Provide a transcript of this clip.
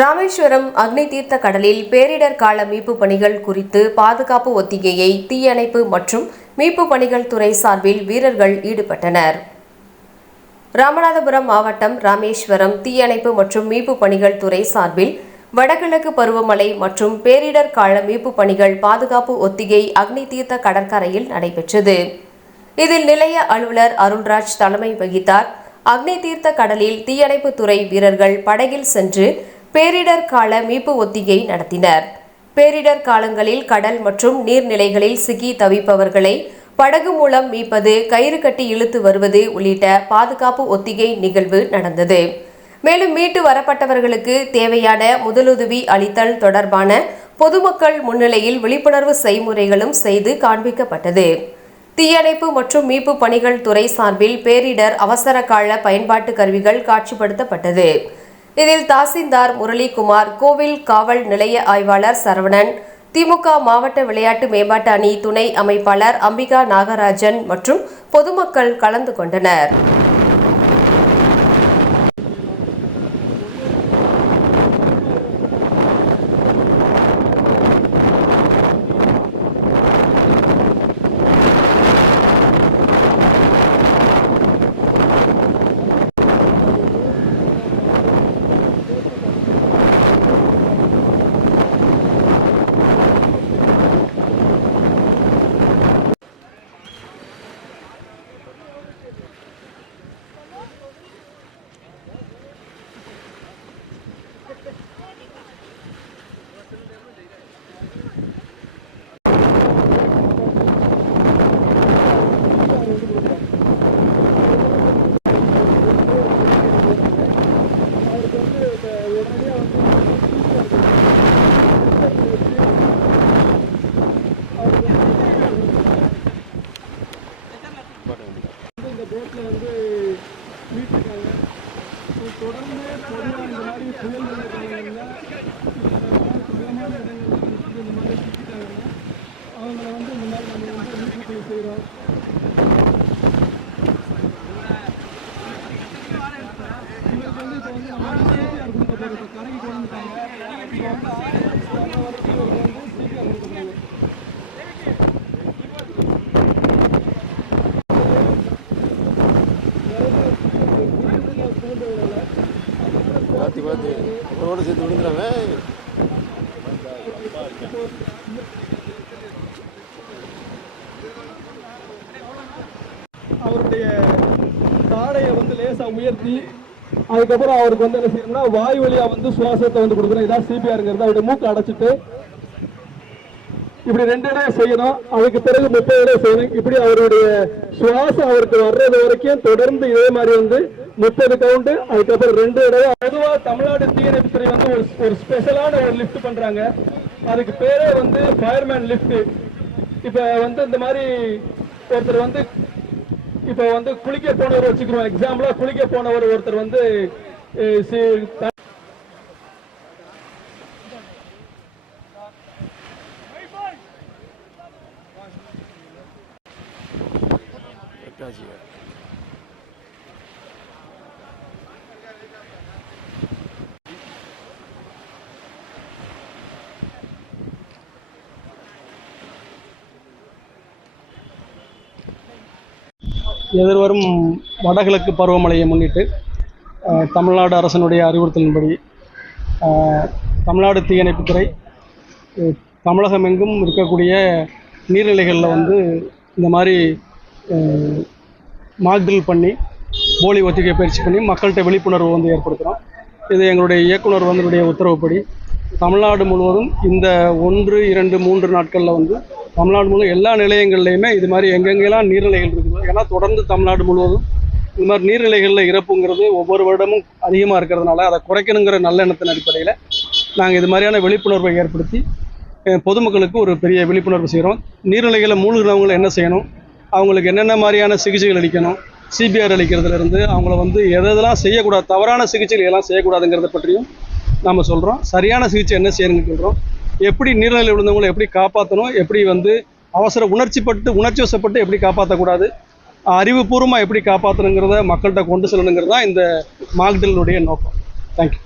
ராமேஸ்வரம் அக்னி தீர்த்த கடலில் பேரிடர் கால மீட்பு பணிகள் குறித்து பாதுகாப்பு ஒத்திகையை தீயணைப்பு மற்றும் மீட்பு பணிகள் துறை சார்பில் வீரர்கள் ஈடுபட்டனர். ராமநாதபுரம் மாவட்டம் ராமேஸ்வரம் தீயணைப்பு மற்றும் மீட்பு பணிகள் துறை சார்பில் வடகிழக்கு பருவமழை மற்றும் பேரிடர் கால மீட்பு பணிகள் பாதுகாப்பு ஒத்திகை அக்னி தீர்த்த கடற்கரையில் நடைபெற்றது. இதில் நிலைய அலுவலர் அருண்ராஜ் தலைமை வகித்தார். அக்னி தீர்த்த கடலில் தீயணைப்பு துறை வீரர்கள் படகில் சென்று பேரிடர் கால மீட்பு ஒத்திகை நடத்தினர். பேரிடர் காலங்களில் கடல் மற்றும் நீர்நிலைகளில் சிக்கி தவிப்பவர்களை படகு மூலம் மீட்பது கயிறு கட்டி இழுத்து வருவது உள்ளிட்ட பாதுகாப்பு ஒத்திகை நிகழ்வு நடந்தது. மேலும் மீட்டு வரப்பட்டவர்களுக்கு தேவையான முதலுதவி அளித்தல் தொடர்பான பொதுமக்கள் முன்னிலையில் விழிப்புணர்வு செய்முறைகளும் செய்து காண்பிக்கப்பட்டது. தீயணைப்பு மற்றும் மீட்பு பணிகள் துறை சார்பில் பேரிடர் அவசர கால பயன்பாட்டு கருவிகள் காட்சிப்படுத்தப்பட்டது. இதில் தாசில்தார் முரளிகுமார் கோவில் காவல் நிலைய ஆய்வாளர் சரவணன் திமுக மாவட்ட விளையாட்டு மேம்பாட்டு அணி துணை அமைப்பாளர் அம்பிகா நாகராஜன் மற்றும் பொதுமக்கள் கலந்து கொண்டனர். ரோட்டில் வந்து மீட்டிருக்காங்க தொடர்ந்து பொதுவாக இந்த மாதிரி புயல் நிலைகளில் சுகமான இடங்களில் வந்து இந்த மாதிரி சிக்கிட்டாங்கன்னா அவங்கள வந்து இந்த மாதிரி நம்ம வந்து மீட்பு செய்கிறோம் இவருக்கு வந்து இப்போ வந்து நம்ம கரைக்கு கொண்டு வந்துட்டாங்க இப்போ வந்து அவருடைய தாடையை வந்து லேசாக உயர்த்தி அதுக்கப்புறம் அவருக்கு வந்து என்ன செய்யணும்னா வாய் வழியா வந்து சுவாசத்தை வந்து கொடுக்குறோம் இதான் சிபிஆருங்கிறது அவருடைய மூக்கு அடைச்சிட்டு இப்படி ரெண்டு இடம் செய்யணும். அதுக்கு பிறகு முப்பது இடம் செய்யணும். இப்படி அவருடைய சுவாசம் அவருக்கு வர்றது வரைக்கும் தொடர்ந்து இதே மாதிரி வந்து முப்பது கவுண்ட் அதுக்கப்புறம் ரெண்டு இடம் பொதுவா தமிழ்நாடு தீயணைப்பு துறை வந்து ஒரு ஒரு ஸ்பெஷலான ஒரு லிஃப்ட் பண்றாங்க. அதுக்கு பேரே வந்து ஃபயர்மேன் லிஃப்ட் இப்ப வந்து இந்த மாதிரி ஒருத்தர் வந்து இப்ப வந்து குளிக்க போனவர் வச்சுக்கிறோம். எக்ஸாம்பிளா குளிக்க போனவர் ஒருத்தர் வந்து அஹ், எதிர்வரும் வடகிழக்கு பருவமழையை முன்னிட்டு தமிழ்நாடு அரசனுடைய அறிவுறுத்தலின்படி தமிழ்நாடு தீயணைப்புத்துறை தமிழகம் எங்கும் இருக்கக்கூடிய நீர்நிலைகளில் வந்து இந்த மாதிரி மாக்டில் பண்ணி போலி ஒத்திகை பயிற்சி பண்ணி மக்கள்கிட்ட விழிப்புணர்வு வந்து ஏற்படுத்துகிறோம் இது எங்களுடைய இயக்குனர் வந்தனுடைய உத்தரவுப்படி தமிழ்நாடு முழுவதும் இந்த ஒன்று இரண்டு மூன்று நாட்களில் வந்து தமிழ்நாடு முழு எல்லா நிலையங்கள்லையுமே இது மாதிரி எங்கெங்கெல்லாம் நீர்நிலைகள் இருக்குது ஏன்னா தொடர்ந்து தமிழ்நாடு முழுவதும் இது மாதிரி நீர்நிலைகளில் இறப்புங்கிறது ஒவ்வொரு வருடமும் அதிகமாக இருக்கிறதுனால அதை குறைக்கணுங்கிற நல்ல எண்ணத்தின் அடிப்படையில் நாங்கள் இது மாதிரியான விழிப்புணர்வை ஏற்படுத்தி பொதுமக்களுக்கு ஒரு பெரிய விழிப்புணர்வு செய்கிறோம் நீர்நிலைகளை மூழ்கிறவங்களை என்ன செய்யணும்? அவங்களுக்கு என்னென்ன மாதிரியான சிகிச்சைகள் அளிக்கணும்? சிபிஆர் அளிக்கிறதுலேருந்து அவங்கள வந்து எதெல்லாம் செய்யக்கூடாது தவறான சிகிச்சைகள் எல்லாம் செய்யக்கூடாதுங்கிறத பற்றியும் நம்ம சொல்கிறோம் சரியான சிகிச்சை என்ன செய்யணும்னு சொல்கிறோம் எப்படி நீர்நிலை விழுந்தவங்களை எப்படி காப்பாற்றணும் எப்படி வந்து அவசர உணர்ச்சிப்பட்டு உணர்ச்சி வசப்பட்டு எப்படி காப்பாற்றக்கூடாது அறிவுபூர்வமாக எப்படி காப்பாற்றணுங்கிறத மக்கள்கிட்ட கொண்டு செல்லணுங்கிறது தான் இந்த மாக்டலினுடைய நோக்கம். தேங்க்யூ